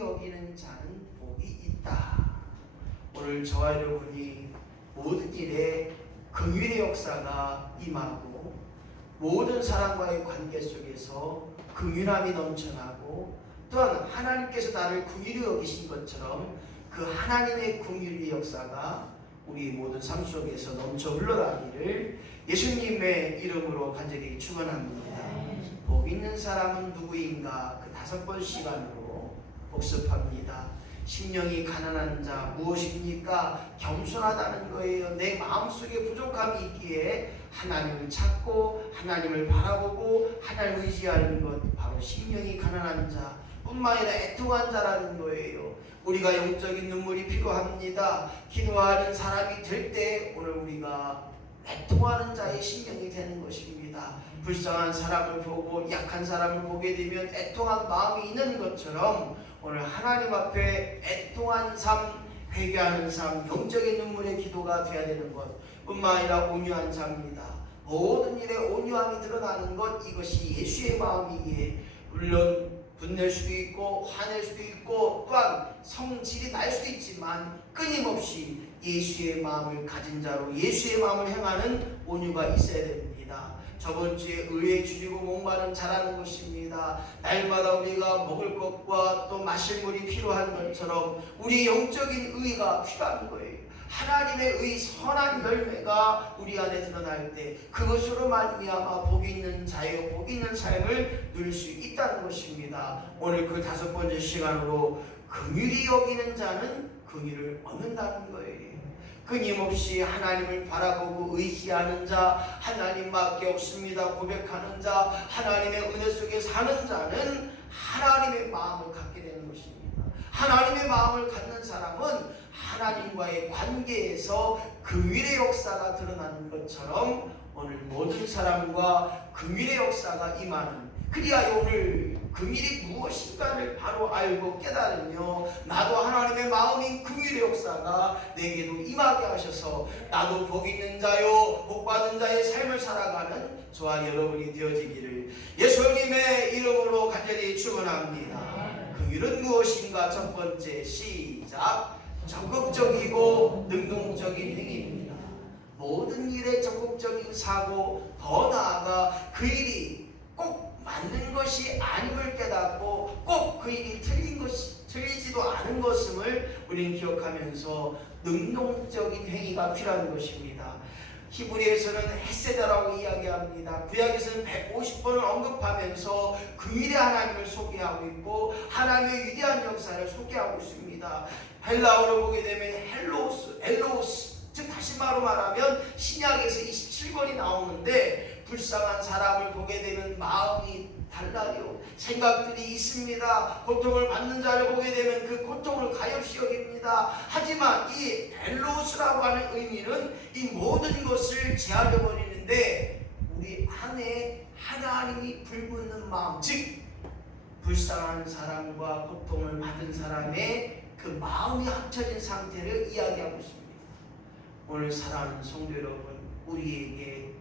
여기는 자는 복이 있다. 오늘 저와 여러분이 모든 일에 긍휼의 역사가 임하고 모든 사람과의 관계 속에서 긍휼함이 넘쳐나고 또한 하나님께서 나를 긍휼히 여기신 것처럼 그 하나님의 긍휼의 역사가 우리 모든 삶 속에서 넘쳐 흘러가기를 예수님의 이름으로 간절히 축원합니다. 복 있는 사람은 누구인가? 그 5번 시간으로 복습합니다. 심령이 가난한 자 무엇입니까? 겸손하다는 거예요. 내 마음속에 부족함이 있기에 하나님을 찾고 하나님을 바라보고 하나님을 의지하는 것, 바로 심령이 가난한 자 뿐만 아니라 애통한 자라는 거예요. 우리가 영적인 눈물이 필요합니다. 기도하는 사람이 될 때 오늘 우리가 애통하는 자의 심령이 되는 것입니다. 불쌍한 사람을 보고 약한 사람을 보게 되면 애통한 마음이 있는 것처럼 오늘 하나님 앞에 애통한 삶, 회개하는 삶, 영적인 눈물의 기도가 되어야 되는 것 뿐만 아니라 온유한 자입니다. 모든 일에 온유함이 드러나는 것, 이것이 예수의 마음이기에 물론 분낼 수도 있고 화낼 수도 있고 또한 성질이 날 수도 있지만 끊임없이 예수의 마음을 가진 자로 예수의 마음을 행하는 온유가 있어야 됩니다. 저번 주에 의에 줄이고 목마른 자라는 것입니다. 날마다 우리가 먹을 것과 또 마실 물이 필요한 것처럼 우리 영적인 의가 필요한 거예요. 하나님의 의 선한 열매가 우리 안에 드러날 때 그것으로 말미암아 복 있는 자유, 복 있는 삶을 누릴 수 있다는 것입니다. 오늘 그 5번째 시간으로 긍휼히 여기는 자는 긍휼을 얻는다는 거예요. 끊임없이 하나님을 바라보고 의지하는 자, 하나님밖에 없습니다 고백하는 자, 하나님의 은혜 속에 사는 자는 하나님의 마음을 갖게 되는 것입니다. 하나님의 마음을 갖는 사람은 하나님과의 관계에서 긍휼의 역사가 드러나는 것처럼 오늘 모든 사람과 긍휼의 역사가 임하는, 그리하여 오늘 긍휼이 무엇인가를 바로 알고 깨달으며 나도 하나님의 마음인 긍휼의 역사가 내게도 임하게 하셔서 나도 복 있는 자요 복 받은 자의 삶을 살아가는 저와 여러분이 되어지기를 예수님의 이름으로 간절히 축원합니다. 긍휼은 무엇인가? 첫 번째, 시작. 적극적이고 능동적인 행위입니다. 모든 일에 적극적인 사고, 더 나아가 그 일이 꼭 맞는 것이 아님을 깨닫고 꼭 그 일이 틀리지도 않은 것임을 우리는 기억하면서 능동적인 행위가 필요한 것입니다. 히브리에서는 헤세드라고 이야기합니다. 구약에서는 150번을 언급하면서 긍휼의 하나님을 소개하고 있고 하나님의 위대한 역사를 소개하고 있습니다. 헬라어로 보게 되면 엘로스, 즉 다시 말하면 신약에서 27권이 나오는데 불쌍한 사람을 보게 되면 마음이 달라요. 생각들이 있습니다. 고통을 받는 자를 보게 되면 그 고통을 가엾이 여깁니다. 하지만 이 엘로스라고 하는 의미는 이 모든 것을 제하려 버리는데 우리 안에 하나님이 불붙는 마음, 즉 불쌍한 사람과 고통을 받은 사람의 그 마음이 합쳐진 상태를 이야기하고 있습니다. 오늘 사랑하는 성도 여러분, 우리에게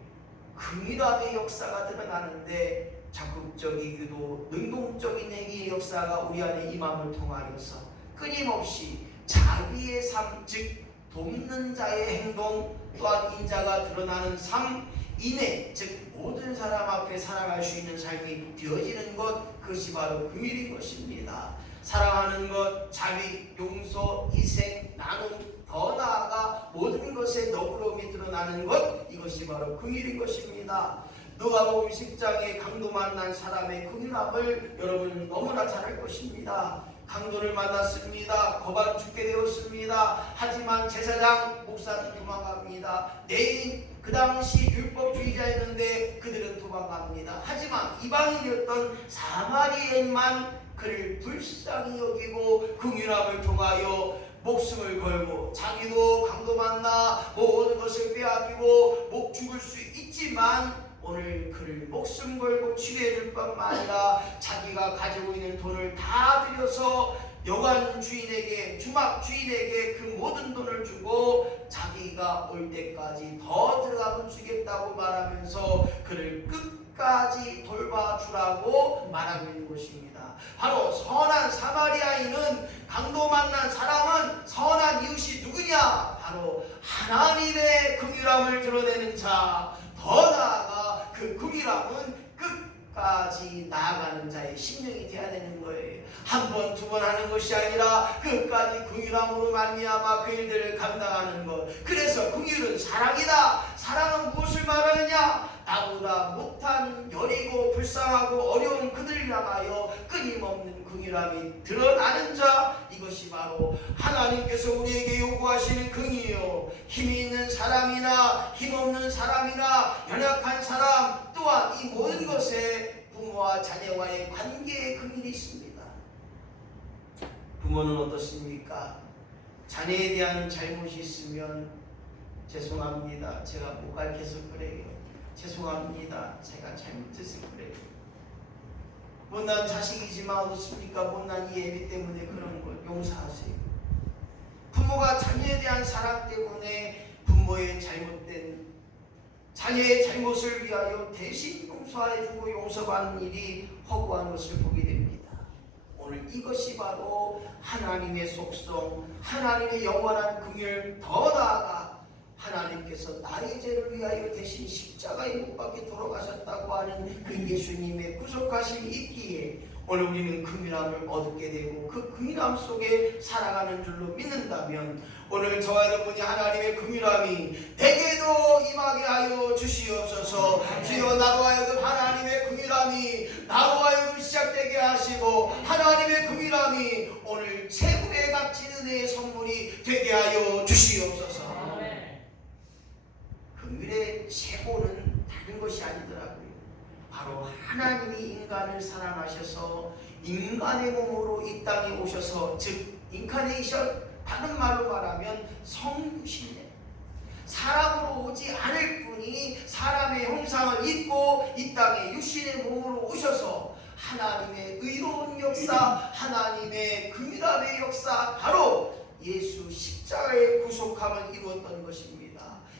긍휼함의 역사가 드러나는데 적극적이기도 능동적인 행위의 역사가 우리 안에 임함을 통하여서 끊임없이 자비의 삶, 즉 돕는 자의 행동, 또한 인자가 드러나는 삶, 인애, 즉 모든 사람 앞에 살아갈 수 있는 삶이 되어지는 것, 그것이 바로 긍휼인 것입니다. 사랑하는 것, 자비, 용서, 희생, 나눔, 더 나아가 모든 것에 너그러움이 드러나는 것, 이것이 바로 긍휼인 것입니다. 누가복음 10장에 강도 만난 사람의 긍휼함을 여러분 너무나 잘 알 것입니다. 강도를 만났습니다. 거반 죽게 되었습니다. 하지만 제사장 목사는 도망갑니다. 내인 그 당시 율법주의자였는데 그들은 도망갑니다. 하지만 이방인이었던 사마리아인만 그를 불쌍히 여기고 긍휼함을 통하여 목숨을 걸고, 자기도 강도 만나 모든 것을 빼앗기고 목 죽을 수 있지만 오늘 그를 목숨 걸고 치료해 줄 뿐만 아니라 자기가 가지고 있는 돈을 다 들여서 여관 주인에게, 주막 주인에게 그 모든 돈을 주고 자기가 올 때까지 더 들어가면 주겠다고 말하면서 그를 끝까지 돌봐주라고 말하고 있는 것입니다. 바로 선한 사마리아인은 번, 두 번 하는 것이 아니라 끝까지 긍휼함으로 말미암아 그 일들을 감당하는 것. 그래서 긍휼은 사랑이다. 사랑은 무엇을 말하느냐? 나보다 못한 여리고 불쌍하고 어려운 그들을 향하여 끊임없는 긍휼함이 드러나는 자, 이것이 바로 하나님께서 우리에게 요구하시는 긍휼이요, 힘이 있는 사람이나 힘없는 사람이나 연약한 사람 또한 이 모든 것에 부모와 자녀와의 관계에 긍휼이 있습니다. 부모는 어떻습니까? 자녀에 대한 잘못이 있으면 죄송합니다, 제가 못 가르쳐서 그래요. 죄송합니다, 제가 잘못해서 그래요. 못난 자식이지만 어떻습니까? 못난 이 애비 때문에 그런 걸 용서하세요. 부모가 자녀에 대한 사랑 때문에 부모의 잘못된 자녀의 잘못을 위하여 대신 용서해주고 용서받는 일이 허구한 것을 보게 됩니다. 오늘 이것이 바로 하나님의 속성, 하나님의 영원한 긍휼, 더 나아가 하나님께서 나의 죄를 위하여 대신 십자가에 못 박혀 돌아가셨다고 하는 그 예수님의 구속하심이 있기에 오늘 우리는 긍휼함을 얻게 되고 그 긍휼함 속에 살아가는 줄로 믿는다면 오늘 저와 여러분이 하나님의 긍휼함이 내게도 임하게 하여 주시옵소서. 주여, 나로 하여금 하나님의 긍휼함이 나로 하여금 시작되게 하시고 하나님의 긍휼함이 오늘 최고의 값진 은혜의 선물이 되게 하여 주시옵소서. 긍휼의 최고는 다른 것이 아니더라고요. 바로 하나님이 인간을 사랑하셔서 인간의 몸으로 이 땅에 오셔서, 즉 인카네이션, 다른 말로 말하면 성육신례, 사람으로 오지 않을 뿐이 사람의 형상을 입고 이 땅에 육신의 몸으로 오셔서 하나님의 의로운 역사, 하나님의 긍휼함의 역사, 바로 예수 십자가의 구속함을 이루었던 것입니다.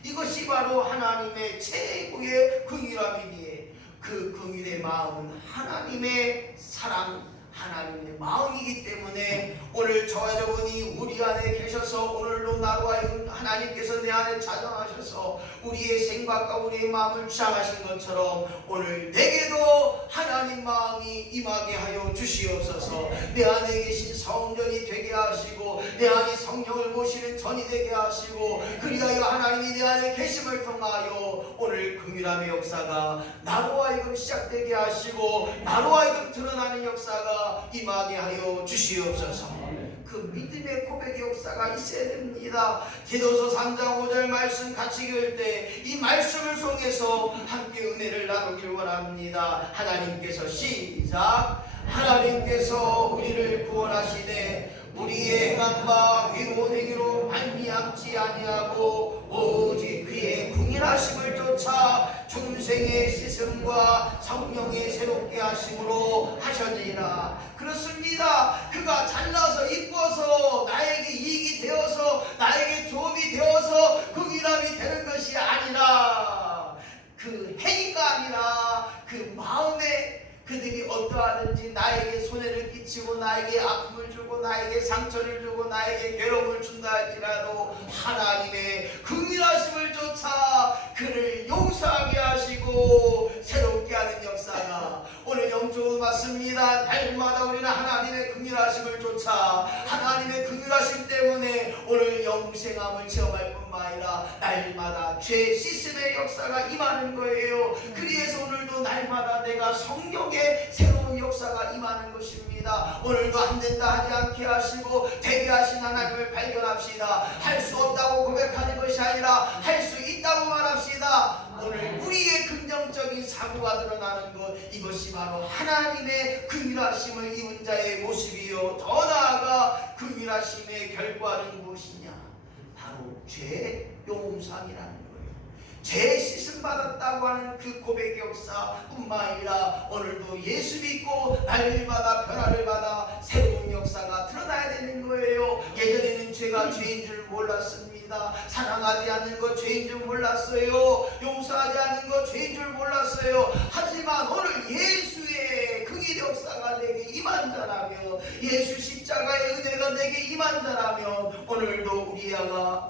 이것이 바로 하나님의 최고의 긍휼함이기에 그 긍휼의 마음은 하나님의 사랑, 하나님의 마음이기 때문에 오늘 저와 여러분이 우리 안에 계셔서 오늘도 나로 하여금 하나님께서 내 안에 자정하셔서 우리의 생각과 우리의 마음을 주장하신 것처럼 오늘 내게도 하나님 마음이 임하게 하여 주시옵소서. 내 안에 계신 성전이 되게 하시고 내 안에 성령을 모시는 전이 되게 하시고 그리하여 하나님이 내 안에 계심을 통하여 오늘 긍휼함의 역사가 나로 하여금 시작되게 하시고 나로 하여금 드러나는 역사가 임하게 하여 주시옵소서. 그 믿음의 고백의 역사가 있어야 됩니다. 디도서 3장 5절 말씀 같이 읽을 때 이 말씀을 통해서 함께 은혜를 나누길 원합니다. 하나님께서 시작. 하나님께서 우리를 구원하시되 우리의 행한 바 의로운 행위로 말미암지 아니하고 오직 그의 긍휼하심을 쫓아 중생의 씻음과 성령의 새롭게 하심으로 하셨느니라. 그렇습니다. 그가 잘나서 이뻐서 나에게 이익이 되어서 나에게 도움이 되어서 긍휼함이 되는 것이 아니라 그 행위가 아니라 그 마음에 그들이 어떠하든지 나에게 손해를 끼치고 나에게 아픔을 주고 나에게 상처를 주고 나에게 괴로움을 준다 할지라도 하나님의 긍휼하심을 쫓아 그를 용서하게 하시고 새롭게 하는 역사가 오늘 영적으로 맞습니다. 날마다 우리는 하나님의 긍휼하심을 쫓아 하나님의 긍휼하심 때문에 오늘 영생함을 체험할 뿐만 아니라 날마다 죄 씻음의 역사가 임하는 거예요. 그래서 오늘도 날마다 내가 성령의 새로운 역사가 임하는 것입니다. 오늘도 안 된다 하지 않게 하시고 되게 하신 하나님을 발견합시다. 할 수 없다고 고백하는 것이 아니라 할 수 있다고 말합시다. 오늘 우리의 긍정적인 사고가 드러나는 것, 이것이 바로 하나님의 긍휼하심을 입은 자의 모습이요, 더 나아가 긍휼하심의 결과는 무엇이냐? 바로 죄 용서함이라는 거예요. 죄 씻음 받았다고 하는 그 고백의 역사뿐만 아니라 오늘도 예수 믿고 날마다 변화를 받아 새로운 역사가 드러나야 되는 거예요. 예전에는 죄가 죄인 줄 몰랐습니다. 사랑하지 않는 것 죄인 줄 몰랐어요. 용서하지 않는 것 죄인 줄 몰랐어요. 하지만 오늘 예수의 긍휼의 역사가 내게 임한 자라면, 예수 십자가의 은혜가 내게 임한 자라면 오늘도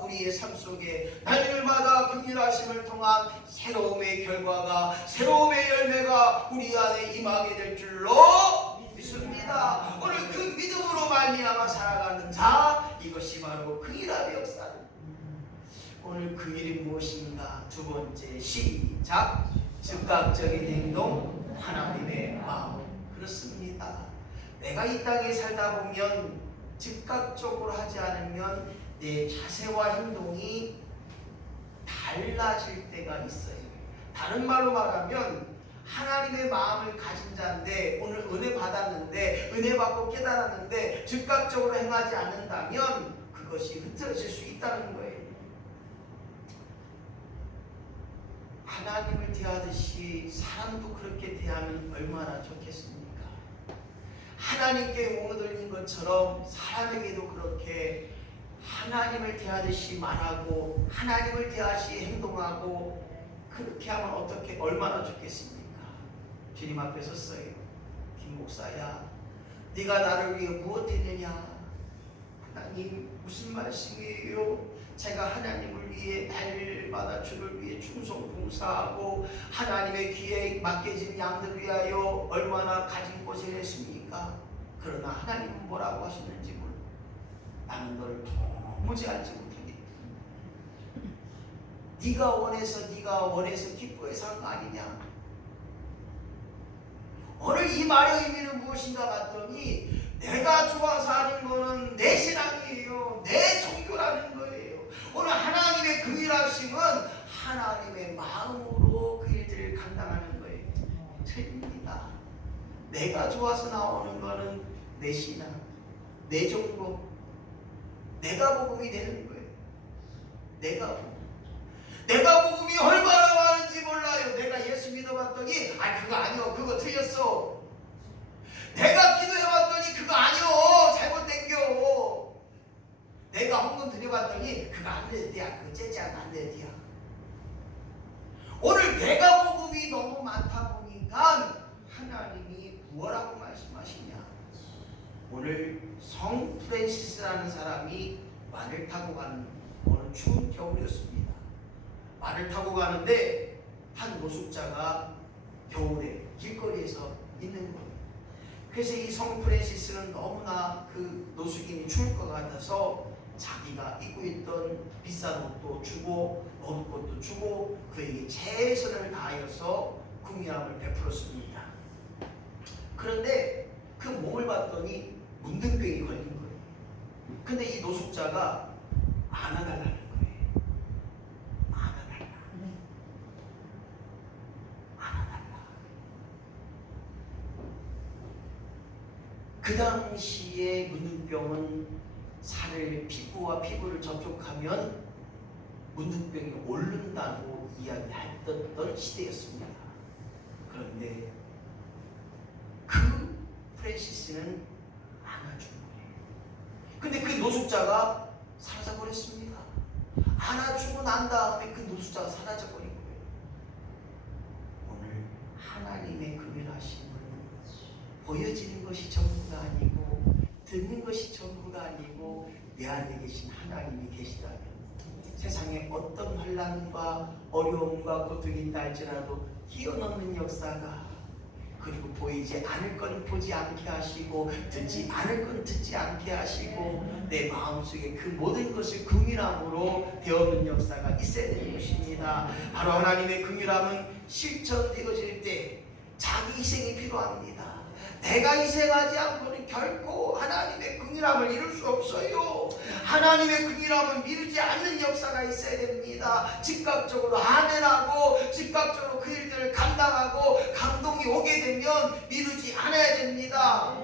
우리의 삶 속에 날마다 긍휼하심을 통한 새로움의 결과가, 새로움의 열매가 우리 안에 임하게 될 줄로 믿습니다. 오늘 그 믿음으로 말미암아 살아가는 자, 이것이 바로 긍휼함의 역사입니다. 오늘 긍휼이 무엇인가? 두 번째, 시작. 즉각적인 행동, 하나님의 마음. 그렇습니다. 내가 이 땅에 살다 보면 즉각적으로 하지 않으면 내 자세와 행동이 달라질 때가 있어요. 다른 말로 말하면 하나님의 마음을 가진 자인데, 오늘 은혜 받았는데, 은혜 받고 깨달았는데 즉각적으로 행하지 않는다면 그것이 흐트러질 수 있다는 거예요. 하나님을 대하듯이 사람도 그렇게 대하면 얼마나 좋겠습니까? 하나님께 오늘인 것처럼 사람에게도 그렇게 하나님을 대하듯이 말하고 하나님을 대하듯이 행동하고, 그렇게 하면 어떻게 얼마나 좋겠습니까? 주님 앞에 섰어요. 김 목사야, 네가 나를 위해 무엇 했느냐? 하나님 무슨 말씀이에요? 제가 하나님을 위해 날마다 주를 위해 충성 봉사하고 하나님의 귀에 맡겨진 양들 위하여 얼마나 가진 고생했습니까? 그러나 하나님은 뭐라고 하시는지 몰라. 나는 너를 도무지 알지 못하겠다. 네가 원해서 기뻐해서 한 거 아니냐? 오늘 이 말의 의미는 무엇인가 봤더니, 내가 좋아서 하는 거는 내 신앙이에요. 내 종교라는 거예요. 오늘 하나님의 긍휼하심은 하나님의 마음으로 그 일들을 감당하는 거예요. 틀립니다. 내가 좋아서 나오는 거는 내 신앙, 내 종교, 내가 복음이 되는 거예요. 내가 복음이 얼마나 많은지 몰라요. 내가 예수 믿어봤더니 그거 아니요, 그거 틀렸어. 내가 기도해봤더니 그거 아니요, 잘못된겨. 내가 헌금 드려봤더니 그거 안 되대야, 그거 째지 않으면 안 되대야. 오늘 내가 복음이 너무 많다 보니까 하나님이 뭐라고 말씀하시냐? 오늘 성 프랜시스라는 사람이 말을 타고 가는, 오늘 추운 겨울이었습니다. 말을 타고 가는데 한 노숙자가 겨울에 길거리에서 있는 거예요. 그래서 이 성 프랜시스는 너무나 그 노숙인이 추울 것 같아서 자기가 입고 있던 비싼 옷도 주고 먹을 것도 주고 그에게 최선을 다하여서 긍휼함을 베풀었습니다. 그런데 그 몸을 봤더니 문둥병이 걸린 거예요. 근데 이 노숙자가 안아달라는 거예요. 그 당시에 문둥병은 살을, 피부와 피부를 접촉하면 문둥병이 앓는다고 이야기했던 시대였습니다. 그런데 그 프랜시스는 안아준 거예요. 근데 그 노숙자가 사라져버렸습니다. 안아주고 난 다음에 그 노숙자가 사라져버린 거예요. 오늘 하나님의 긍휼하심은 보여지는 것이 전부가 아니고, 듣는 것이 전부가 아니고, 내 안에 계신 하나님이 계시다면 세상에 어떤 환난과 어려움과 고통이 있다 할지라도 뛰어넘는 역사가, 그리고 보이지 않을 건 보지 않게 하시고 듣지 않을 건 듣지 않게 하시고 내 마음속에 그 모든 것을 긍휼함으로 되어오는 역사가 있어야 되는 것입니다. 바로 하나님의 긍휼함은 실천되어질 때 자기 희생이 필요합니다. 내가 희생하지 않고는 결코 하나님의 긍휼함을 이룰 수 없어요. 하나님의 긍휼함은 미루지 않는 역사가 있어야 됩니다. 즉각적으로 아멘하고 즉각적으로 그 일들을 감당하고 감동이 오게 되면 미루지 않아야 됩니다.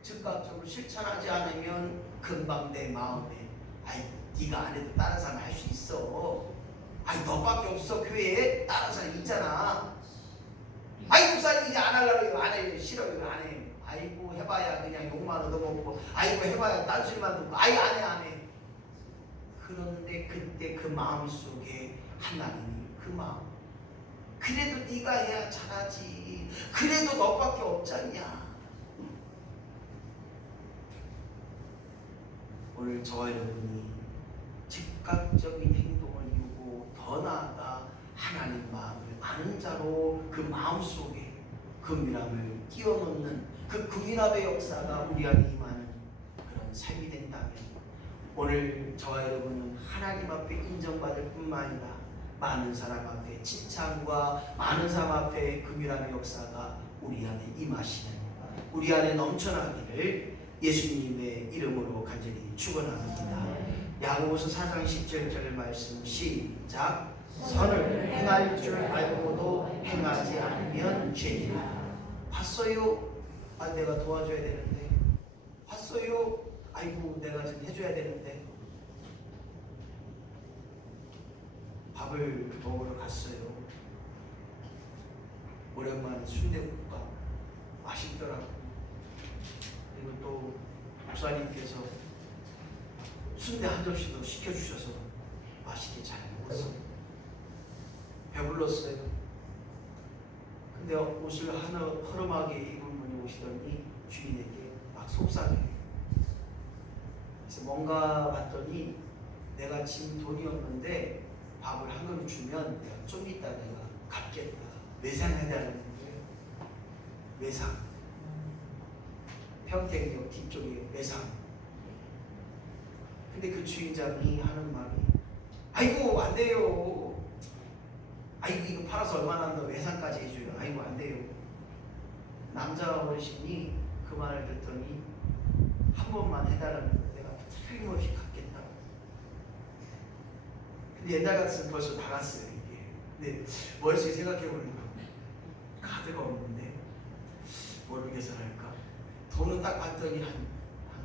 즉각적으로 실천하지 않으면 금방 내 마음에 네가 안 해도 다른 사람 할 수 있어. 너밖에 없어. 교회에 다른 사람 있잖아. 목사님 이제 안 하려고 해요. 안 해요. 싫어요. 안 해요. 아이고 해봐야 그냥 욕만 얻어먹고, 아이고 해봐야 딴소리만 듣고, 안 해. 그런데 그때 그 마음속에 하나님이 그 마음, 그래도 네가 해야 잘하지. 그래도 너밖에 없잖냐. 오늘 저와 여러분이 즉각적인 행동을 이루고 더 나아가 하나님 마음을 아는 자로 그 마음속에 긍휼함을 끼워넣는 그 긍휼함의 역사가 우리 안에 임하는 그런 삶이 된다면 오늘 저와 여러분은 하나님 앞에 인정받을 뿐만 아니라 많은 사람 앞에 칭찬과 많은 사람 앞에 긍휼함의 역사가 우리 안에 임하시는, 우리 안에 넘쳐나기를 예수님의 이름으로 간절히 축원합니다. 야고보서 4장 17절 말씀 시작. 선을 행할 줄 알고도 행하지 않으면 죄니라. 봤어요? 아, 내가 도와줘야 되는데. 봤어요? 아이고, 내가 좀 해줘야 되는데. 밥을 먹으러 갔어요. 오랜만에 순대국밥 맛있더라고. 그리고 또 목사님께서 순대 한 접시도 시켜주셔서 맛있게 잘 먹었어요. 배불렀어요. 근데 옷을 허름하게 입은 분이 오시더니 주인에게 막 속상해요. 그래서 뭔가 봤더니 내가 지금 돈이 없는데 밥을 한 그릇 주면 내가 좀 이따 내가 갚겠다. 외상해달라는 거예요. 외상. 평택역 뒤쪽에 외상. 근데 그 주인장이 하는 말이 아이고 안 돼요. 아이고 이거 팔아서 얼마 난다 외상까지 해줘요. 아이고 안 돼요. 남자 어르신이 그 말을 듣더니 한 번만 해달라는 거 내가 틀림없이 갚겠다. 근데 옛날 같으면 벌써 다 갔어요 이게. 근데 머릿속에 생각해보니까 카드가 없는데 뭘 위해서 할까? 돈은 딱 봤더니 한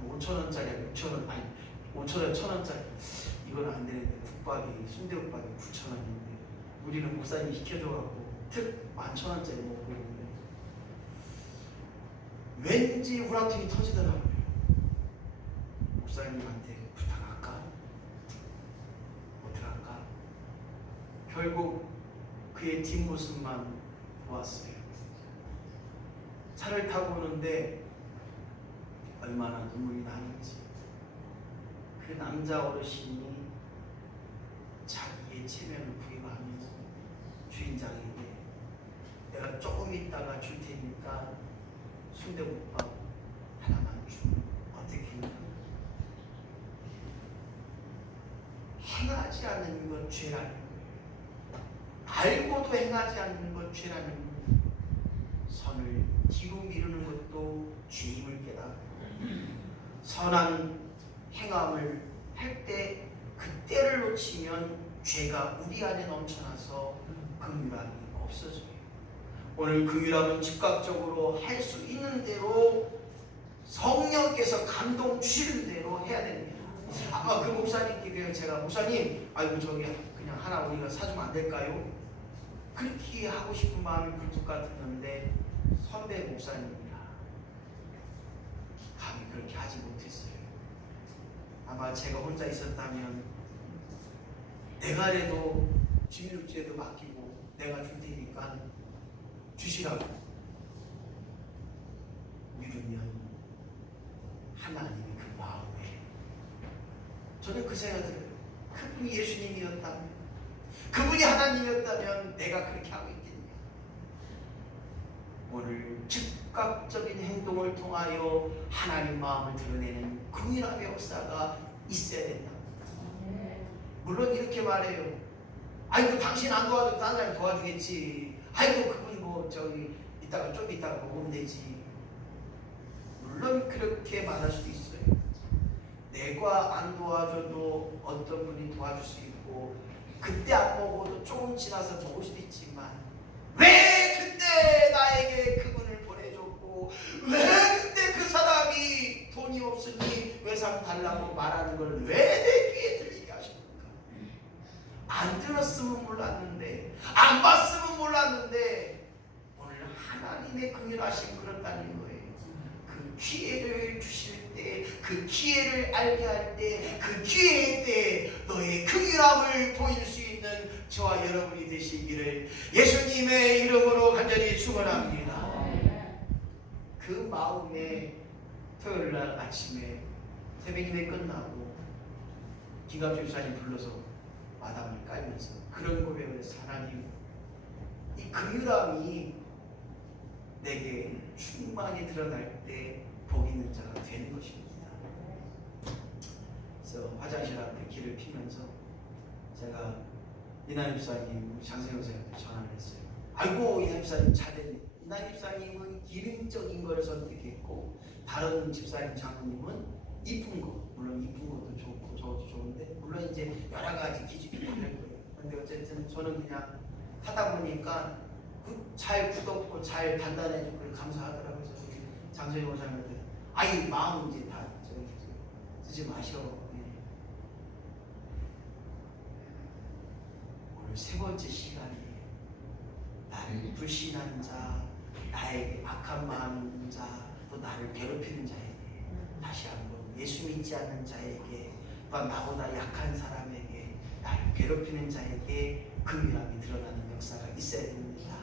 5,000원짜리 6,000원 아니 5,000원 1,000원짜리 이건 안 되는데 국밥이 순대국밥이 9,000원인데 우리는 목사님이 시켜줘갖고 특 11,000원짜리 먹고 있는데 왠지 우라통이 터지더라고요. 목사님한테 부탁할까? 어떡할까? 결국 그의 뒷모습만 보았어요. 차를 타고 오는데 얼마나 눈물이 나는지 그 남자 어르신이 자기의 체면을 구입하면서 주인장에게 내가 조금 있다가 줄 테니까 순대국밥 하나만 주면 어떻게 했나? 행하지 않는 것 죄라는 거예요. 알고도 행하지 않는 것 죄라는 거예요. 선을 뒤로 미루는 것도 죄임을 깨달아요. 선한 행함을 할 때 그때를 놓치면 죄가 우리 안에 넘쳐나서 긍휼함이 없어져요. 오늘 긍휼함은 즉각적으로 할 수 있는 대로 성령께서 감동 주시는 대로 해야 됩니다. 아마 그 목사님께 제가 목사님 아이고 저기 그냥 하나 우리가 사주면 안 될까요? 그렇게 하고 싶은 마음이 굴뚝 같았는데 선배 목사님이라 감히 그렇게 하지 못했어요. 아마 제가 혼자 있었다면 내가라도 주일육주에도 맡기고 내가 줄 테니까 주시라고 믿으면 하나님이 그 마음에 저는 그 생각이 들어요. 그분이 예수님이었다면 그분이 하나님이었다면 내가 그렇게 하고 있겠냐. 오늘 즉각적인 행동을 통하여 하나님 마음을 드러내는 긍휼함의 역사가 있어야 된다. 물론 이렇게 말해요. 아이고 당신 안 도와줘도 다른 사람이 도와주겠지. 아이고 그분 뭐 저기 이따가 좀 이따가 먹으면 되지. 물론 그렇게 말할 수도 있어요. 내가 안 도와줘도 어떤 분이 도와줄 수 있고 그때 안 먹어도 조금 지나서 먹을 수도 있지만 왜 그때 나에게 그분을 보내줬고 왜 그때 그 사람이 돈이 없으니 외상 달라고 말하는 걸 왜 내 귀에 들리게 하십니까? 안 들었으면 몰랐는데 안 봤으면 몰랐는데 오늘 하나님의 긍휼하심 그렇다는 거예요. 그 기회를 주실 때, 그 기회를 알게 할 때, 그 기회의 때 너의 긍휼함을 보일 수 있는 저와 여러분이 되시기를 예수님의 이름으로 간절히 축원합니다. 그 마음에 토요일날 아침에 새벽기도회 끝나고 기갑 집사님 불러서 마당을 깔면서 그런 고백을 해서 하나님 이 긍휼함이 내게 충만히 드러날 때 복 있는 자가 되는 것입니다. 그래서 화장실 앞에 길을 피면서 제가 이남 집사님, 장세영 선생님한테 전화를 했어요. 아이고 이남 집사님 잘했네. 이남 집사님은 기능적인 걸 선택했고 다른 집사님 장모님은 이쁜 거, 물론 이쁜 것도 좋고 저것도 좋은데 물론 이제 여러 가지 기준이 다를 거예요. 근데 어쨌든 저는 그냥 하다 보니까 잘 굳었고 잘 단단해지고 감사하더라고요. 그래서 장소희 원장님한테 아이 마음 이제 다 쓰지 마셔. 오늘 세 번째 시간이에요. 나를 불신한 자, 나에게 악한 마음 있는 자, 또 나를 괴롭히는 자에게 다시 한번 예수 믿지 않는 자에게 또 나보다 약한 사람에게 나를 괴롭히는 자에게 긍휼함이 드러나는 역사가 있어야 됩니다.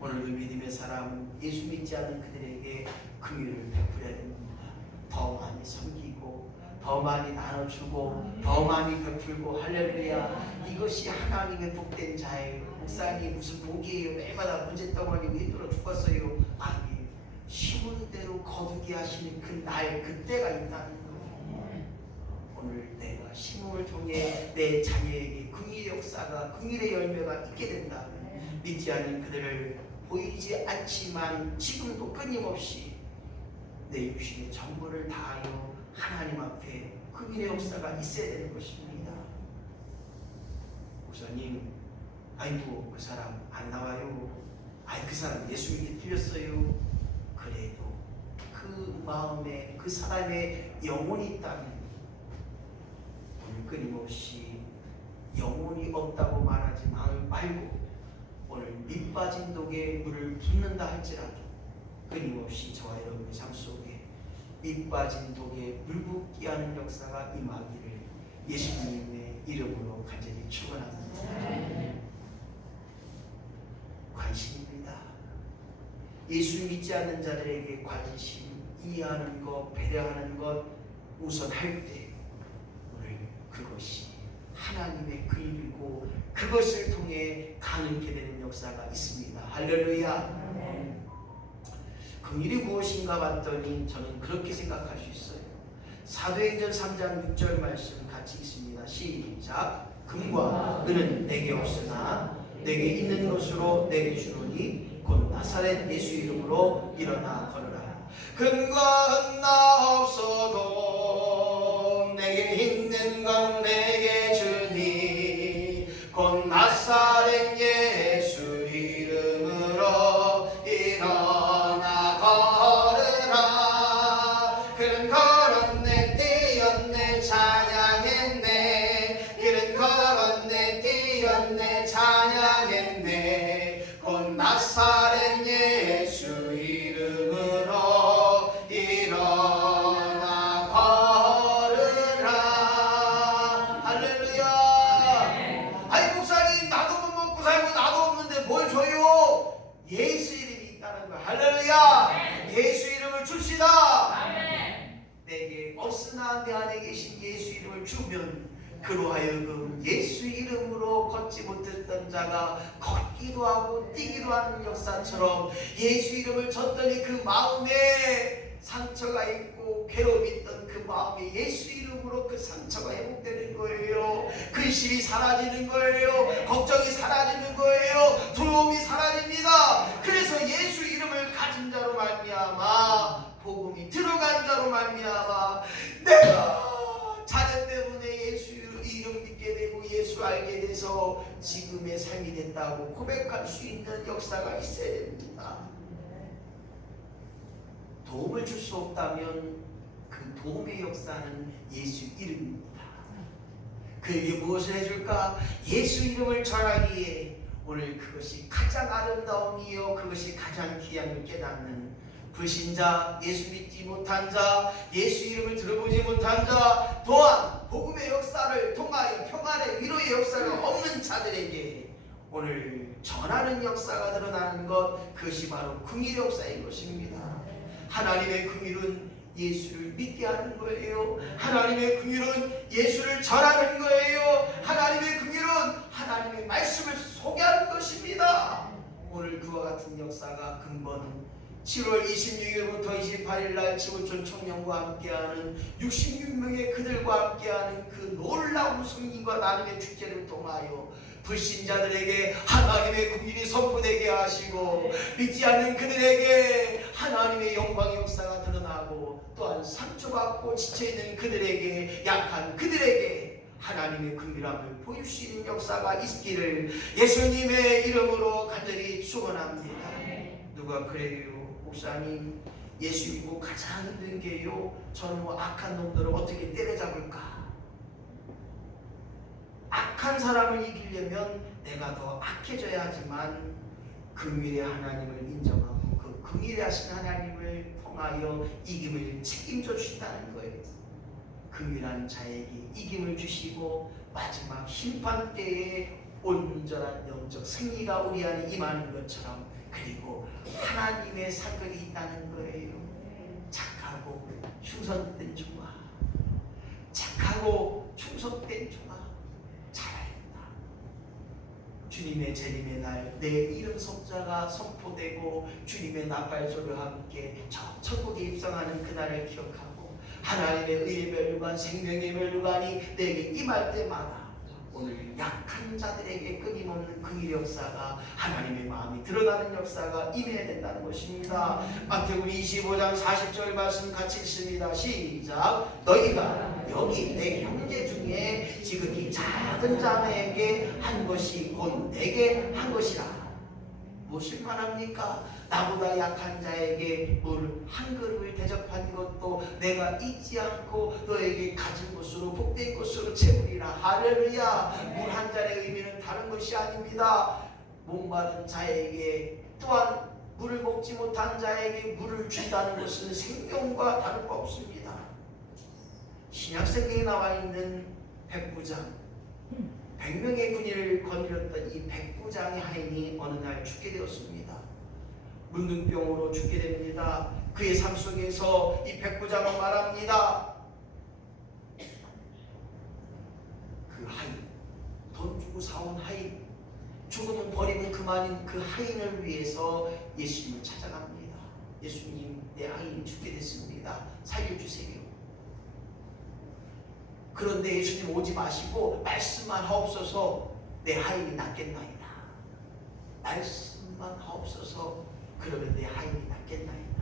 오늘 믿음의 사람은 예수 믿지 않는 그들에게 긍휼을 베풀어야 됩니다. 더 많이 섬기고 더 많이 나눠주고 더 많이 베풀고 할렐루야. 이것이 하나님의 복된 자예요. 목사님 무슨 복이에요. 매일마다 문제덩어리 위에 들어 죽었어요. 아니에요. 심은 대로 거두게 하시는 그 날 그때가 있다는 거예요. 오늘 내가 심음을 통해 내 자녀에게 긍휼의 역사가 긍휼의 열매가 있게 된다면 믿지 않는 그들을 보이지 않지만 지금도 끊임없이 내 육신의 전부를 다하여 하나님 앞에 긍휼의 역사가 있어야 되는 것입니다. 목사님, 아이고 그 사람 안 나와요. 아이 그 사람 예수 믿게 틀렸어요. 그래도 그 마음에 그 사람의 영혼이 있다면 오늘 끊임없이 영혼이 없다고 말하지 말고 오늘 밑 빠진 독에 물을 붓는다 할지라도 끊임없이 저와 여러분의 삶 속에 밑 빠진 독에 물 붓기 하는 역사가 임하기를 예수님의 이름으로 간절히 축원합니다. 관심입니다. 예수 믿지 않는 자들에게 관심, 이해하는 것, 배려하는 것 우선 할 때 오늘 그것이 하나님의 긍휼이고 그것을 통해 가능케 되는 역사가 있습니다. 할렐루야. 긍휼이 무엇인가 봤더니 저는 그렇게 생각할 수 있어요. 사도행전 3장 6절 말씀 같이 읽습니다. 시작. 금과 은은 내게 없으나 내게 있는 것으로 내게 주노니 곧 나사렛 예수 이름으로 일어나 걸어라. 금과 은 나 없어도 내게 있는 건 내게 주니 곧 나사렛 예수 이름으로 일어나 걸으라. 그는 걸었네 뛰었네 찬양했네. 그는 걸었네 뛰었네 찬양했네. 곧 나사렛 예수 이름으로 일어나 걸으라. 할렐루야. 아이 목사님 나도 못 먹고 살고 나도 없는데 뭘 줘요? 예수 이름이 있다는 거야. 할렐루야. 예수 이름을 줍시다. 내게 없으나 내 안에 계신 예수 이름을 주면 그로 하여금 예수 이름으로 걷지 못했던 자가 걷기도 하고 뛰기도 하는 역사처럼 예수 이름을 줬더니 그 마음에 상처가 있고 괴로움이 있던 그 마음에 예수 이름으로 그 상처가 회복되는 거예요. 근심이 사라지는 거예요. 걱정이 사라지는 거예요. 두려움이 사라집니다. 그래서 예수 이름을 가진 자로 말미암아 복음이 들어간 자로 말미암아 내가 자녀 때문에 예수 이름 믿게 되고 예수 알게 돼서 지금의 삶이 됐다고 고백할 수 있는 역사가 있어야 됩니다. 도움을 줄 수 없다면 그 도움의 역사는 예수 이름입니다. 그에게 무엇을 해줄까? 예수 이름을 전하기에 오늘 그것이 가장 아름다움이요 그것이 가장 귀함을 깨닫는 불신자, 예수 믿지 못한 자, 예수 이름을 들어보지 못한 자, 또한 복음의 역사를 통하여 평안의 위로의 역사가 없는 자들에게 오늘 전하는 역사가 드러나는 것, 그것이 바로 긍휼의 역사인 것입니다. 하나님의 긍휼은 예수를 믿게 하는 거예요. 하나님의 긍휼은 예수를 전하는 거예요. 하나님의 긍휼은 하나님의 말씀을 소개하는 것입니다. 오늘 그와 같은 역사가 근본 7월 26일부터 28일 날 지구촌 청년과 함께하는 66명의 그들과 함께하는 그 놀라운 승리과 나눔의 축제를 통하여 불신자들에게 하나님의 국민이 선포되게 하시고 믿지 않는 그들에게 하나님의 영광의 역사가 드러나고 또한 상처받고 지쳐있는 그들에게 약한 그들에게 하나님의 긍휼함을 보일 수 있는 역사가 있기를 예수님의 이름으로 간절히 축원합니다. 누가 그래요? 목사님, 예수 믿고 가장 힘든 게요, 저는 뭐 악한 놈들을 어떻게 때려잡을까? 악한 사람을 이기려면 내가 더 악해져야 하지만 긍휼의 하나님을 인정하고 그 긍휼히 하신 하나님을 통하여 이김을 책임져 주신다는 거예요. 긍휼한 자에게 이김을 주시고 마지막 심판 때에 온전한 영적 승리가 우리 안에 임하는 것처럼, 그리고 하나님의 사글이 있다는 거예요. 착하고 충성된 종아, 착하고 충성된 종아, 잘하였다. 주님의 재림의 날 내 이름 석자가 선포되고 주님의 나팔소리와 함께 저 천국에 입성하는 그날을 기억하고 하나님의 의의 멸류관, 생명의 멸류관이 내게 임할 때마다 오늘 약한 자들에게 끊임없는 긍휼의 역사가, 하나님의 마음이 드러나는 역사가 임해야 된다는 것입니다. 마태복음 25장 40절 말씀 같이 읽습니다. 시작. 너희가 여기 내 형제 중에 지극히 작은 자에게 한 것이 곧 내게 한 것이라. 무엇을 말합니까? 나보다 약한 자에게 물 한 그릇을 대접한 것도 내가 잊지 않고 너에게 가진 것으로 복된 것으로 채우리라. 할렐루야. 물 한 잔의 의미는 다른 것이 아닙니다. 목마른 자에게, 또한 물을 먹지 못한 자에게 물을 준다는 것은 생명과 다를 바 없습니다. 신약성경에 나와 있는 백부장, 100명의 군인을 거느렸던 이 백부장의 하인이 어느 날 죽게 되었습니다. 문둥병으로 죽게 됩니다. 그의 삶 속에서 이 백부장은 말합니다. 그 하인, 돈 주고 사온 하인, 죽으면 버리면 그만인 그 하인을 위해서 예수님을 찾아갑니다. 예수님, 내 하인이 죽게 됐습니다. 살려주세요. 그런데 예수님 오지 마시고 말씀만 하옵소서, 내 하인이 낫겠나이다. 말씀만 하옵소서, 그러면 내 하인이 낫겠나이다.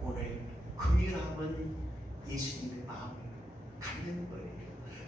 오늘 긍휼함은 예수님의 마음을 갖는 거예요.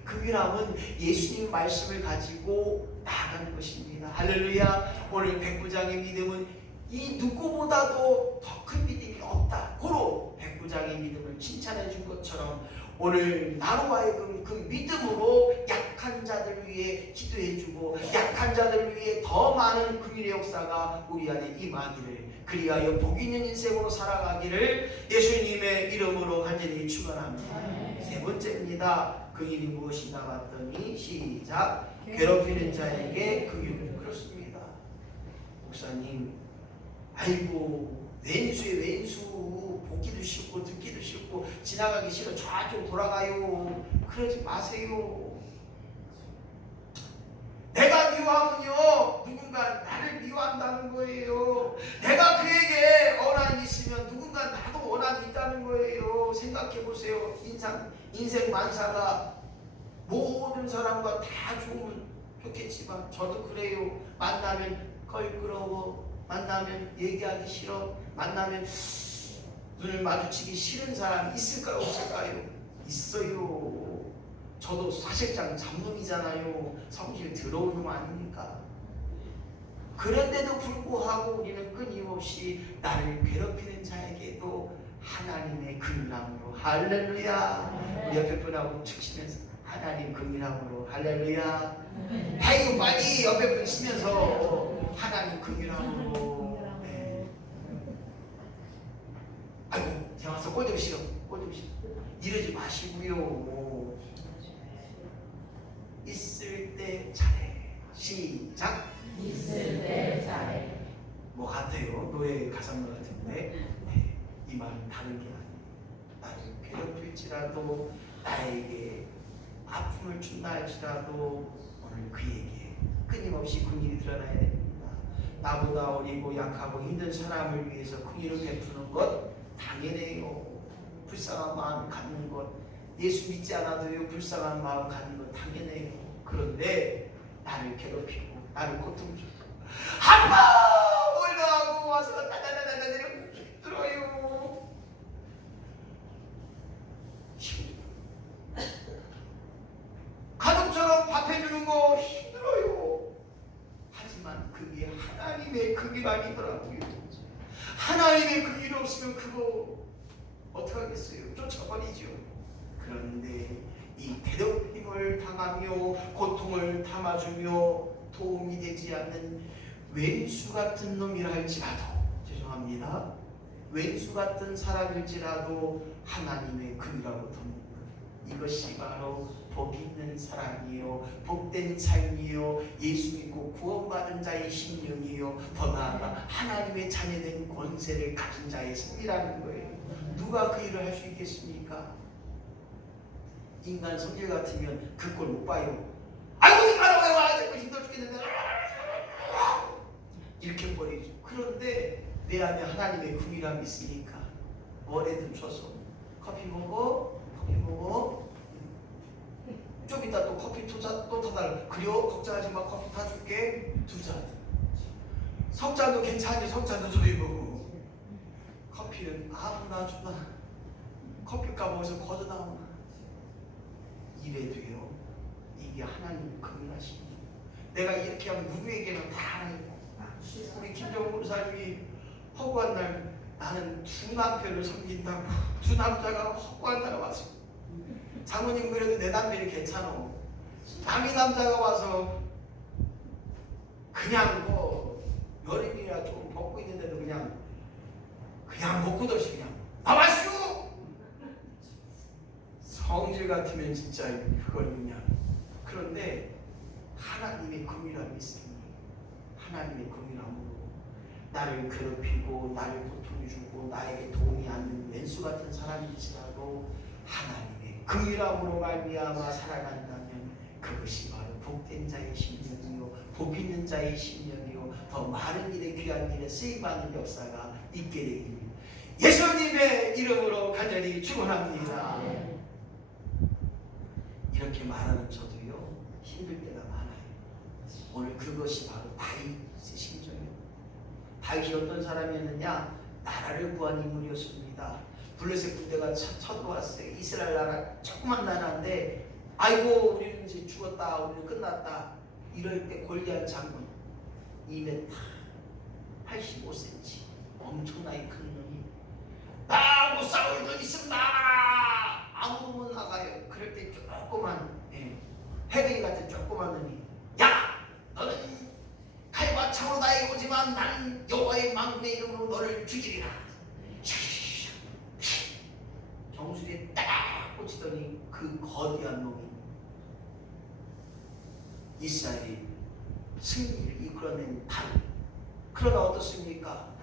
긍휼함은 예수님 말씀을 가지고 나아가는 것입니다. 할렐루야. 오늘 백부장의 믿음은 이 누구보다도 더 큰 믿음이 없다. 고로 백부장의 믿음을 칭찬해 준 것처럼 오늘 나로 하여금 그 믿음으로 약한 자들 위해 기도해주고 약한 자들 위해 더 많은 긍휼의 역사가 우리 안에 임하기를, 그리하여 복 있는 인생으로 살아가기를 예수님의 이름으로 간절히 축원합니다. 세 번째입니다. 긍휼이 무엇이나 봤더니 시작. 괴롭히는 자에게 긍휼을. 그렇습니다. 목사님, 아이고 왼수에 왼수, 보기도 싫고 듣기도 싫고 지나가기 싫어 좌쪽 돌아가요. 그러지 마세요. 내가 미워하면요 누군가 나를 미워한다는 거예요. 내가 그에게 원한이 있으면 누군가 나도 원한이 있다는 거예요. 생각해 보세요. 인생 만사가 모든 사람과 다 좋으면 좋겠지만 저도 그래요. 만나면 껄끄러워, 만나면 얘기하기 싫어, 만나면 눈을 마주치기 싫은 사람 있을까요? 없을까요? 있어요. 저도 사실상 잡놈이잖아요. 성질 더러운 놈 아닙니까? 그런데도 불구하고 우리는 끊임없이 나를 괴롭히는 자에게도 하나님의 긍휼함으로, 할렐루야. 우리 옆에 분하고 툭 치면서 하나님 긍휼함으로, 할렐루야. 아이고 빨리 옆에 분 치면서 하나님 긍휼함으로. 네. 아이고 제가 와서 꼴 좀 싫어, 꼴 좀 싫어. 이러지 마시고요. 있을 때 잘해. 시작. 있을 때 잘해. 뭐 같아요. 노래 가사말 같은데 네. 이 말은 다른 게 아니에요. 나를 괴롭힐지라도, 나에게 아픔을 준다 할지라도 오늘 그에게 끊임없이 긍휼이 드러나야 됩니다. 나보다 어리고 약하고 힘든 사람을 위해서 긍휼을 베푸는 것 당연해요. 불쌍한 마음 갖는 것, 예수 믿지 않아도요 불쌍한 마음 갖는 것 당연해요. 그런데 나를 괴롭히고 나를 고통주고 한번 올라가고 와서 나나나나나 힘들어요. 가족처럼 밥 해주는 거 힘들어요. 하지만 그게 하나님의 긍휼함이더라고요. 하나님의 긍휼이 없으면 그거 어떡하겠어요? 쫓아버리죠. 그런데 이 괴롭힘을 당하며 고통을 담아주며 도움이 되지 않는 왼수 같은 놈이라 할지라도, 죄송합니다, 왼수 같은 사람일지라도 하나님의 긍휼하고 돕는 것, 이것이 바로 복 있는 사람이요 복된 삶이요 예수 믿고 구원받은 자의 심령이요 더 나아가 하나님의 자녀된 권세를 가진 자의 승리라는 거예요. 누가 그 일을 할 수 있겠습니까? 인간 성질 같으면 그 꼴 못 봐요. 아이고 생각하라고 와 자꾸 힘들어 죽겠는데 이렇게 버리죠. 그런데 내 안에 하나님의 긍휼함이 있으니까 뭐래든 줘서 커피 먹어 좀 이따 또 커피 또 타달라. 그래요? 걱정하지 마. 커피 타줄게. 2잔. 석잔도 괜찮니? 석잔도 줘요. 커피는 아무나 주나. 커피값 어디서 걷어나오나. 이래도요. 이게 하나님 긍휼하시니. 내가 이렇게 하면 누구에게는 다 하나님. 우리 김정우 목사님이 허구한 날 나는 2 남편을 섬긴다고 2 남자가 허구한 날 왔어. 장모님 그래도 내 남편이 괜찮아. 남이 남자가 와서 그냥 뭐 여름이라 좀 벗고 있는데도 그냥 먹고도 없이 그냥 나와슈. 성질 같으면 진짜 그걸 그냥. 그런데 하나님의 긍휼함이 있으니 하나님의 긍휼함으로 나를 괴롭히고 나를 고통주고 나에게 도움이 않는 왼수 같은 사람일지라도 하나님의 긍휼함으로 말미암아 살아간다면 그것이 바로 복된 자의 심령이요 복 있는 자의 심령이요 더 많은 일에 귀한 일에 쓰임받는 역사가 있게 되기를 예수님의 이름으로 간절히 축원합니다. 이렇게 말하는 저도요 힘들 때가 많아요. 오늘 그것이 바로 다윗의 심정이에요. 다윗이 어떤 사람이었느냐? 나라를 구한 인물이었습니다. 블레셋 군대가 쳐들어왔어요. 이스라엘 나라 조그만 나라인데 아이고 우리는 이제 죽었다, 우리는 끝났다 이럴 때 골리앗 장군 2m 85cm 엄청나게 큰 놈이 나하고 싸울 돈 있으면 나가라. 아무도 못 나가요. 그럴 때 조그만 해병이 같은 조그만 놈이 야 너는 칼과 창으로 나에게 오지만 나는 여호와의 만군의 이름으로 너를 죽이리라. 정수리에 딱 꽂히더니 그 거대한 놈이 이스라엘 승리를 이끌어낸 다윗. 그러나 어떻습니까?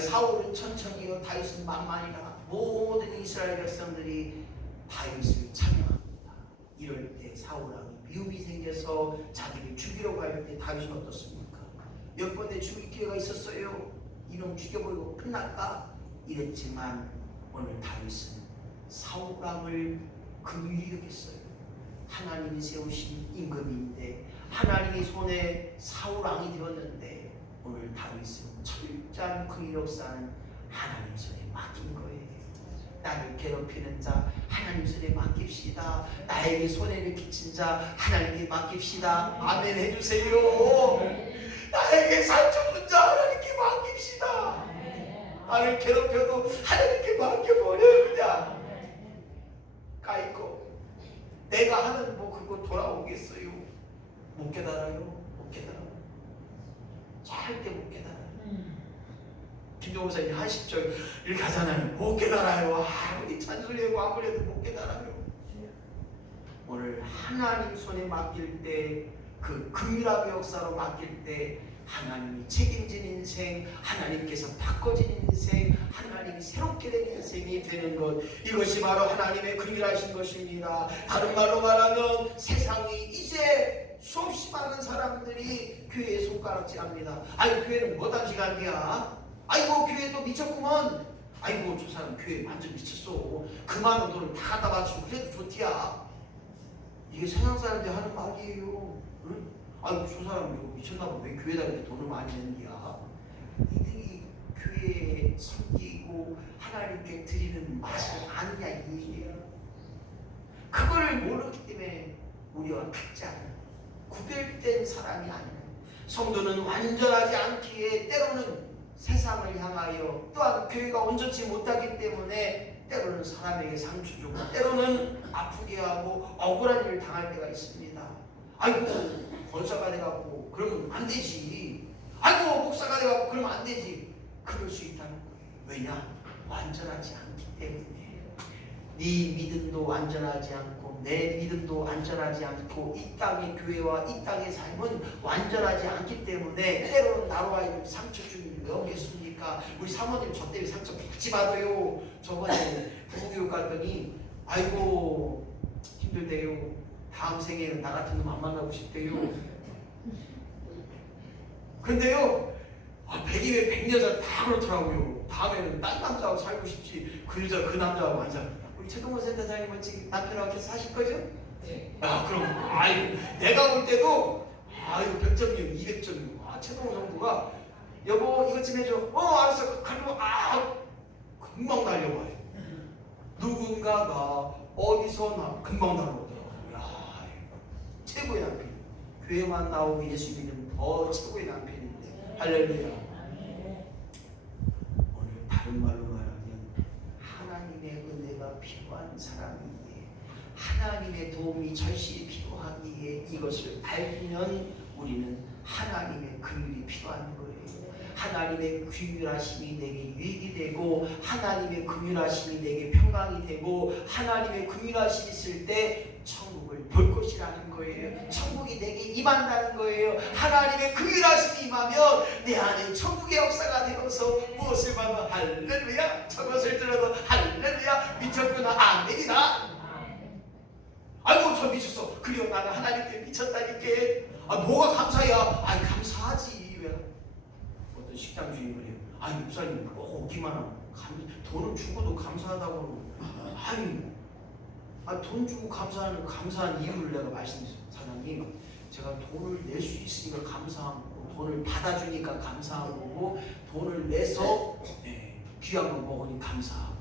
사울은 천천히요 다윗은 만만이라 모든 이스라엘 백성들이 다윗을 찬양합니다. 이럴 때 사울왕이 미움이 생겨서 자기를 죽이려고 할 때 다윗은 어떻습니까? 몇 번의 죽일 기회가 있었어요. 이놈 죽여버리고 끝날까? 이랬지만 오늘 다윗은 사울왕을 긍휼히 여겼어요. 하나님이 세우신 임금인데 하나님의 손에 사울왕이 되었는데 오늘 다윗은 철저한 긍휼 역사는 하나님 손에 맡긴 거예요. 나를 괴롭히는 자 하나님 손에 맡깁시다. 나에게 손해를 끼친 자 하나님께 맡깁시다. 아멘 해주세요. 나에게 상처 준 자 하나님께 맡깁시다. 나를 괴롭혀도 하나님께 맡겨버려요. 그냥 까이고 내가 하는 뭐 그거 돌아오겠어요? 못 깨달아요. 못 깨달아요. 절대 못 깨달아요. 김종호 사님이 한 10절 이렇게 하잖아요. 못 깨달아요. 아무리 찬송하고 아무리 해도 못 깨달아요. 오늘 하나님 손에 맡길 때 그 긍휼함의 역사로 맡길 때 하나님이 책임진 인생, 하나님께서 바꿔진 인생, 하나님이 새롭게 된 인생이 되는 것, 이것이 바로 하나님의 긍휼하신 것입니다. 다른 말로 말하면 세상이 이제 수없이 많은 사람들이 교회에 손가락질합니다. 아이고 교회는 뭐단 시간이야? 아이고 교회도 미쳤구먼. 아이고 저 사람 교회 완전 미쳤어. 그 많은 돈을 다 갖다 바치고 그래도 좋디야. 이게 세상 사람들이 하는 말이에요. 응? 아이고 저 사람 이거 미쳤나봐. 왜 교회에다 이렇게 돈을 많이 내는지야. 이들이 교회에 섬기고 하나님께 드리는 맛을 아느냐 이 얘기예요. 그거를 모르기 때문에 우리와 같지 않아요. 구별된 사람이 아니에요. 성도는 완전하지 않기에 때로는 세상을 향하여, 또한 교회가 온전치 못하기 때문에 때로는 사람에게 상처 주고 때로는 아프게 하고 억울한 일을 당할 때가 있습니다. 아이고 권사가 돼갖고 그러면 안 되지. 아이고 목사가 돼갖고 그러면 안 되지. 그럴 수 있다는 거예요. 왜냐? 완전하지 않기 때문에. 네 믿음도 완전하지 않고 내 믿음도 완전하지 않고 이 땅의 교회와 이 땅의 삶은 완전하지 않기 때문에 때로는 나로 하여금 상처 주는 왜 없겠습니까? 우리 사모님 저 때문에 상처 받지 마도요. 저번에 부부교육 갔더니 아이고 힘들대요. 다음 생에는 나 같은 놈 안 만나고 싶대요. 근데요 100이면 100여자 다 그렇더라고요. 다음에는 딴 남자하고 살고 싶지 그 여자 그 남자하고 안 살고. 우리 최동원 센터장님은 지금 남편하고 같이 사실 거죠? 네. 아 그럼 아이고 내가 볼 때도 아이고 100점이요 200점이요. 아 최동원 정부가 여보 이것 좀 해줘. 알았어. 가지고 금방 달려와요. 누군가가 어디서나 금방 달려오더라고요. 야 최고의 남편. 교회만 나오고 예수 믿는 더 최고의 남편인데 할렐루야. 오늘 다른 말로 말하면 하나님의 은혜가 필요한 사람이기에 하나님의 도움이 절실히 필요하기에 이것을 알면 우리는 하나님의 긍휼이 필요한 거예요. 하나님의 긍휼하심이 내게 유익이 되고 하나님의 긍휼하심이 내게 평강이 되고 하나님의 긍휼하심이 있을 때 천국을 볼 것이라는 거예요. 천국이 내게 임한다는 거예요. 하나님의 긍휼하심이 임하면 내 안에 천국의 역사가 되어서 무엇을 봐도 할렐루야, 저것을 들어도 할렐루야, 미쳤구나 아멘이다. 아이고 저 미쳤어. 그래요 나는 하나님께 미쳤다니까. 뭐가 감사야? 감사하지. 왜? 어떤 식당 주인을 해요. 목사님 꼭 오기만 하면 돈을 주고도 감사하다고. 돈 주고 감사한 이유를 내가 말씀드렸어요. 사장님 제가 돈을 낼 수 있으니까 감사한 거고 돈을 받아주니까 감사한 거고 돈을 내서 귀한 거 먹으니 감사하고.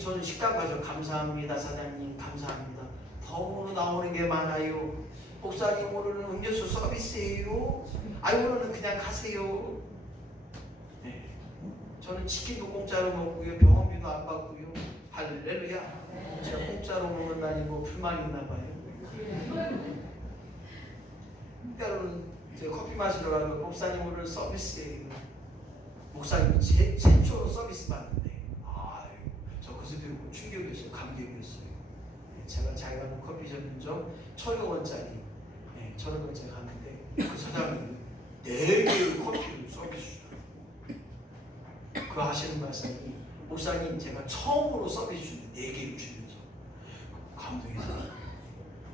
저는 식당 가서 감사합니다 사장님 감사합니다. 덤으로 나오는 게 많아요. 목사님 오늘은 음료수 서비스예요. 오늘은 그냥 가세요. 저는 치킨도 공짜로 먹고요. 병원비도 안 받고요. 할렐루야. 제가 공짜로 먹는다니 불만 있나 봐요. 때로는 제가 커피 마시러 가면 목사님 오늘 서비스예요. 목사님이 최초로 서비스 받는데 저 그것을 듣고 충격이었어요. 감격이었어요. 제가 잘 가는 커피 전문점 1,000원짜리 1,000원짜리 가는데 그 사장님이 4개의 커피를 서비스 그거 하시는 말씀이 목사님 제가 처음으로 서비스 주는데 4개를 주면서 감동해서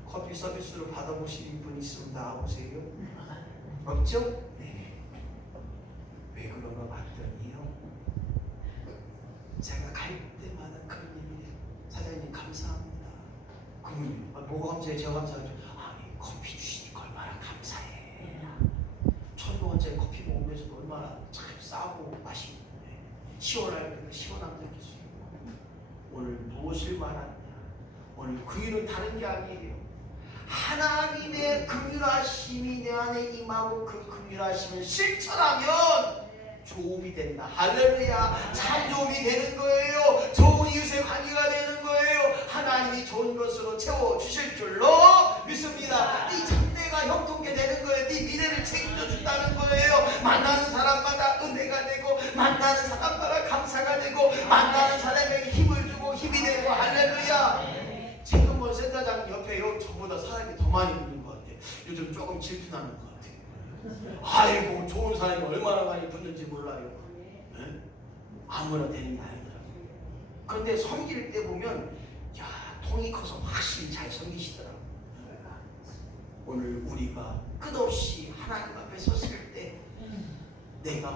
커피 서비스로 받아보시는 분 있으면 나와보세요. 없죠? 네. 왜 그런가 봤더니요 제가 갈 때마다 그런 얘기예요. 사장님 감사합니다. 그러면 뭐가 감사해? 제가 감사하죠. 커피 주시니까 얼마나 감사해. 1,000원짜리 커피 먹으면서 얼마나 참 싸고 맛있고 시원할 때도 시원함 느낄 수 있고. 오늘 무엇을 말하느냐? 오늘 그 일은 다른 게 아니에요. 하나님의 긍휼하심이 내 안에 임하고 그 긍휼하심을 실천하면 좋음이 된다. 할렐루야. 참 좋음이 되는 거예요. 좋은 이웃의 관계가 되는 거예요. 하나님이 좋은 것으로 채워주실 줄로 믿습니다. 이 장래가 형통케 되는 거예요. 네 미래를 책임져 준다는 거예요. 만나는 사람마다 은혜가 되고 만나는 사람마다 감사가 되고 만나는 사람에게 힘을 주고 힘이 되고 할렐루야. 최동원 센터장 옆에요. 저보다 사람이 더 많이 있는 것 같아요. 요즘 조금 질투나는 것 같아요. 아이고 좋은 사람이 얼마나 많이 붙는지 몰라요. 네? 아무나 되는 게 아니더라고요. 그런데 섬길 때 보면 야 통이 커서 확실히 잘 섬기시더라고요. 오늘 우리가 끝없이 하나님 앞에 섰을 때 내가